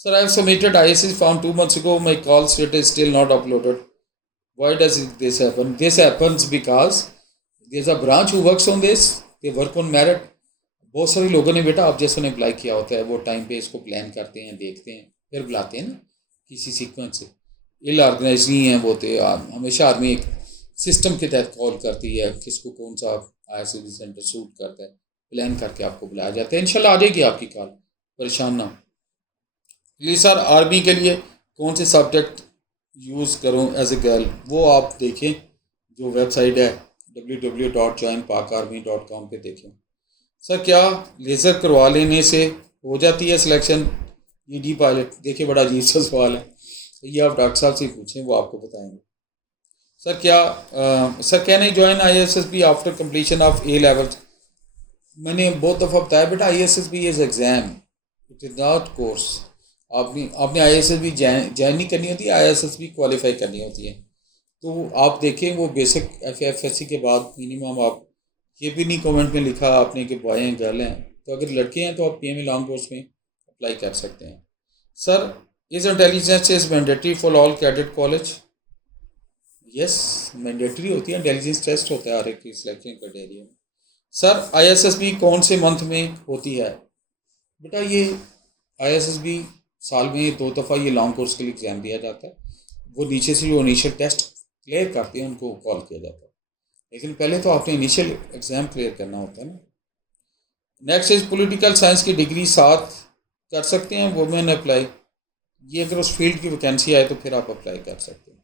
Sir, I have submitted ISS form 2 months ago. My call status is still not uploaded. Why does this happen? This happens because there's a branch who works on this. They work on merit. बहुत सारे लोगों ने बेटा आप जैसे ने apply किया होता है, वो टाइम पे इसको प्लान करते हैं, देखते हैं, फिर बुलाते हैं ना किसी सीक्वेंस से। इल ऑर्गेनाइज नहीं है वो, तो हमेशा आदमी एक सिस्टम के तहत कॉल करती है, किसको कौन सा ISS सेंटर सूट करता है, प्लान करके आपको बुलाया जाता है। इंशाल्लाह आ जाएगी आपकी कॉल, परेशान ना। प्लीज़ सर, आर्मी के लिए कौन से सब्जेक्ट यूज़ करूं एज ए गर्ल, वो आप देखें, जो वेबसाइट है www.joinpakarmy.com पे देखें। सर, क्या लेज़र करवा लेने से हो जाती है सिलेक्शन ED पायलट? देखिए, बड़ा अजीब सा सवाल है, ये आप डॉक्टर साहब से पूछें, वो आपको बताएंगे। Sir, can I join ISSB after completion of A levels? मैंने बहुत दफ़ा बताया बेटा, ISSB is exam, it is not course. आपने ISSB ज्वाइन नहीं करनी होती, ISSB क्वालिफाई करनी होती है। तो आप देखें, वो बेसिक FFSC के बाद मिनिमम, आप ये भी नहीं कमेंट में लिखा आपने कि बॉय हैं गर्ल हैं, तो अगर लड़के हैं तो आप PMA लॉन्ग कोर्स में अप्लाई कर सकते हैं। Sir, is intelligence is mandatory for all cadet college? Yes, mandatory होती है, इंटेलिजेंस टेस्ट होता है हर एक की सिलेक्शन क्राइटेरिया में। सर, ISSB कौन से मंथ में होती है? बेटा, ये ISSB साल में 2 दफ़ा ये लॉन्ग कोर्स के लिए एग्ज़ाम दिया जाता है। वो नीचे से जो इनिशियल टेस्ट क्लियर करते हैं उनको कॉल किया जाता है, लेकिन पहले तो आपने इनिशियल एग्ज़ाम क्लियर करना होता है ना। नेक्स्ट इज पॉलिटिकल साइंस की डिग्री साथ कर सकते हैं वुमेन अप्लाई? ये अगर उस फील्ड की वैकेंसी आए तो फिर आप अप्लाई कर सकते हैं।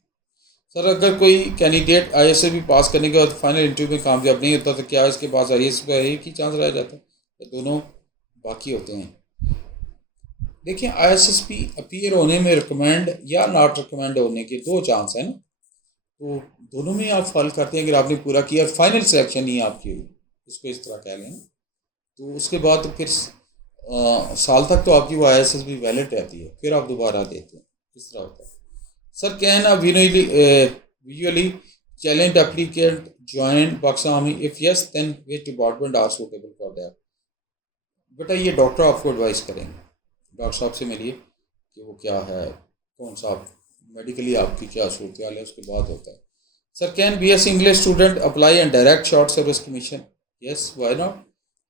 सर, अगर कोई कैंडिडेट ISSB पास करने के बाद फाइनल इंटरव्यू में कामयाब नहीं होता तो क्या इसके पास ISSB का एक ही चांस रह जाता है या दोनों बाकी होते हैं? देखिए, ISSB अपीयर होने में रिकमेंड या नॉट रिकमेंड होने के 2 चांस हैं ना, तो दोनों में आप फॉल करते हैं। अगर आपने पूरा किया, फाइनल सिलेक्शन नहीं आपकी हुई, इसको इस तरह कह लें, तो उसके बाद तो फिर साल तक तो आपकी वो ISSB वैलिड रहती है, फिर आप दोबारा देते हैं, इस तरह होता है। Sir, can a visually challenge applicant join Pakistan army? If yes, then which department are suitable for that? बेटा, ये डॉक्टर आपको एडवाइस करेंगे, डॉक्टर साहब से मिलिए कि वो क्या है, कौन सा मेडिकली आपकी क्या सूरत हाल है, उसके बाद होता है। Sir, can BSc English student apply and direct short service commission? Yes, why not?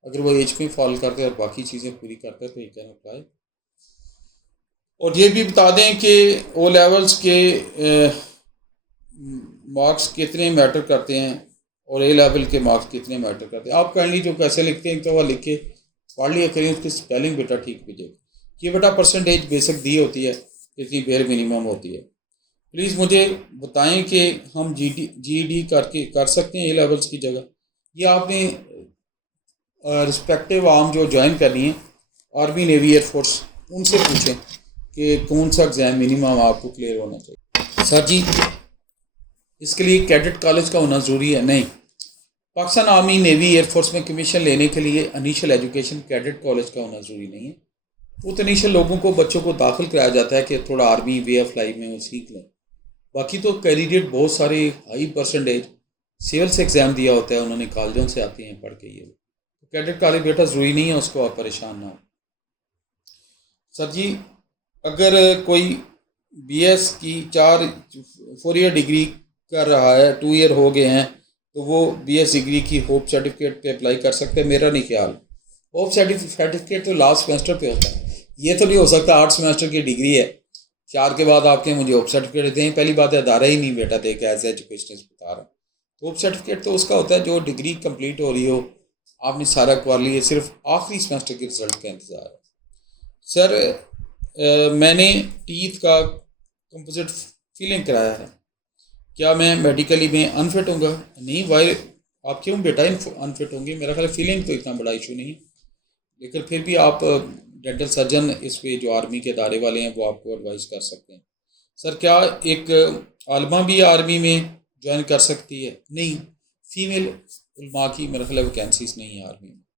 अगर वो एज में फॉल करते हैं और बाकी चीज़ें पूरी करते हैं तो ये कैन अप्लाई। और ये भी बता दें कि O लेवल्स के मार्क्स कितने मैटर करते हैं और A लेवल के मार्क्स कितने मैटर करते हैं। आप काइंडली जो कैसे लिखते हैं, तो वह लिख के पढ़ लिया करें, उसकी स्पेलिंग बेटा ठीक कीजिएगा। ये बेटा परसेंटेज बेसिक दी होती है, इतनी बेर मिनिमम होती है। प्लीज़ मुझे बताएं कि हम GED करके कर सकते हैं A लेवल्स की जगह? ये आपने रिस्पेक्टिव आर्म जो ज्वाइन करनी है, आर्मी, नेवी, एयरफोर्स, उनसे पूछें कि कौन सा एग्ज़ाम मिनिमम आपको क्लियर होना चाहिए। सर जी, इसके लिए कैडेट कॉलेज का होना ज़रूरी है? नहीं, पाकिस्तान आर्मी, नेवी, एयरफोर्स में कमीशन लेने के लिए इनिशियल एजुकेशन कैडेट कॉलेज का होना ज़रूरी नहीं है। वो तो इनिशियल लोगों को, बच्चों को दाखिल कराया जाता है कि थोड़ा आर्मी वे ऑफ लाइफ में वो सीख लें। बाकी तो कैंडिडेट बहुत सारे हाई परसेंटेज सिविल से एग्ज़ाम दिया होता है, उन्होंने कॉलेजों से आते हैं पढ़ के। ये तो कैडेट कॉलेज बेटा ज़रूरी नहीं है, उसको आप परेशान ना हो। सर जी, अगर कोई BS की 4 ईयर डिग्री कर रहा है, 2 ईयर हो गए हैं, तो वो BS डिग्री की होप सर्टिफिकेट पे अप्लाई कर सकते हैं? मेरा नहीं ख्याल। होप सर्टिफिकेट तो लास्ट सेमेस्टर पे होता है, ये तो नहीं हो सकता 8 सेमेस्टर की डिग्री है, 4 के बाद आपके मुझे होप सर्टिफिकेट दें। पहली बात है, अदारा ही नहीं बेटा देगा एज एजुकेशनिस्ट बता रहा। होप सर्टिफिकेट तो उसका होता है जो डिग्री कंप्लीट हो रही हो, आपने सारा कर लिया, सिर्फ आखिरी सेमेस्टर के रिजल्ट का इंतज़ार है। सर, मैंने टीथ का कंपोजिट फिलिंग कराया है, क्या मैं मेडिकली में अनफिट होऊंगा? नहीं, वाई आप क्यों बेटा अनफिट होंगे? मेरा ख्याल फीलिंग तो इतना बड़ा इशू नहीं है, लेकिन फिर भी आप डेंटल सर्जन इस पे जो आर्मी के अदारे वाले हैं वो आपको एडवाइस कर सकते हैं। सर, क्या एक आलमा भी आर्मी में ज्वाइन कर सकती है? नहीं, फीमेल उलमा की मेरा ख्याल वैकेंसीज नहीं है आर्मी में।